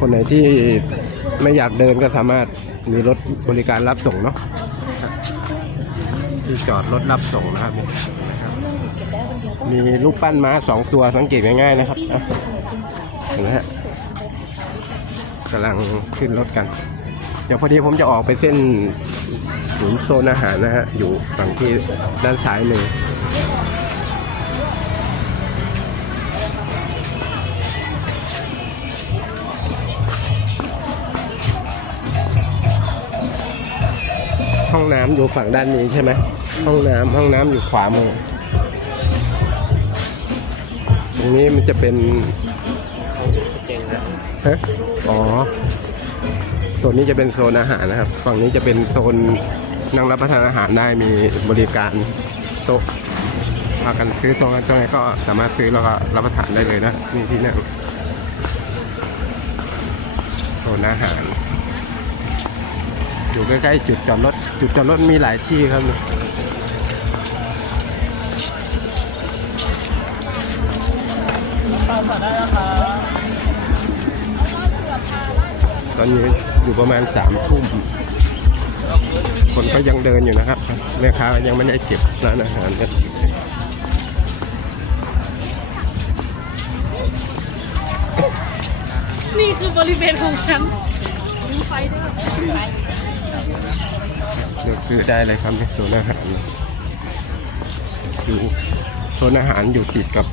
คนไหนที่ไม่อยากเดินก็สามารถมีรถบริการรับส่งเนาะที่จอดรถรับส่งนะครับ มีรูปปั้นม้าสองตัวสังเกตง่ายๆนะครับอะเห็นไหมฮะกำลังขึ้นรถกัน เดี๋ยวพอดีผมจะออกไปเส้นศูนย์โซนอาหารนะฮะ อยู่ฝั่งที่ด้านซ้ายมือ ห้องน้ำอยู่ฝั่งด้านนี้ใช่ไหมห้องน้ำห้องน้ำอยู่ขวามือตรงนี้มันจะเป็นเจ๋งนะฮะอ๋อโซนนี้จะเป็นโซนอาหารนะครับ ฝั่งนี้จะเป็นโซนนั่งรับประทานอาหารได้มีบริการโต๊ะพากันซื้อตรงนั้นตรงไหนก็สามารถซื้อแล้วก็รับประทานได้เลยนะนี่ที่นั่งโซนอาหาร อยู่ใกล้ๆจุดจอดรถ จุดจอดรถมีหลายที่ครับตอนนี้อยู่ประมาณสามทุ่มคนก็ยังเดินอยู่นะครับ แม่ค้ายังไม่ได้เก็บร้านอาหารเนี่ยนี่คือบริเวณของฉันมีไฟด้วย เลือกซื้อได้เลยครับในโซนอาหารอยู่โซนอาหารอยู่ติดกับ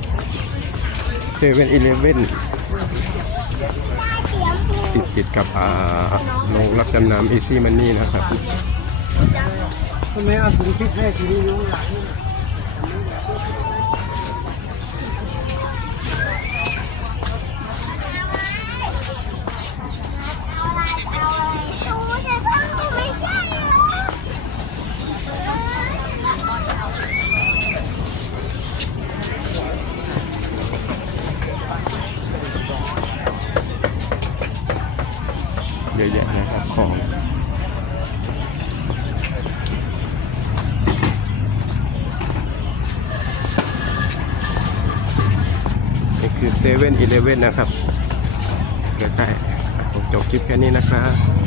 เซเว่นอีเลฟเว่นติดติดกับอ่าโรงรับจำนำอีซี่มันนี่นะครับทำไมอาถุงพริกให้ทีนี้น้องหลัง เยอะแยะนะครับของนี่คือเซเว่นอีเลเว่นนะครับใกล้ผมจบคลิปแค่นี้นะครับ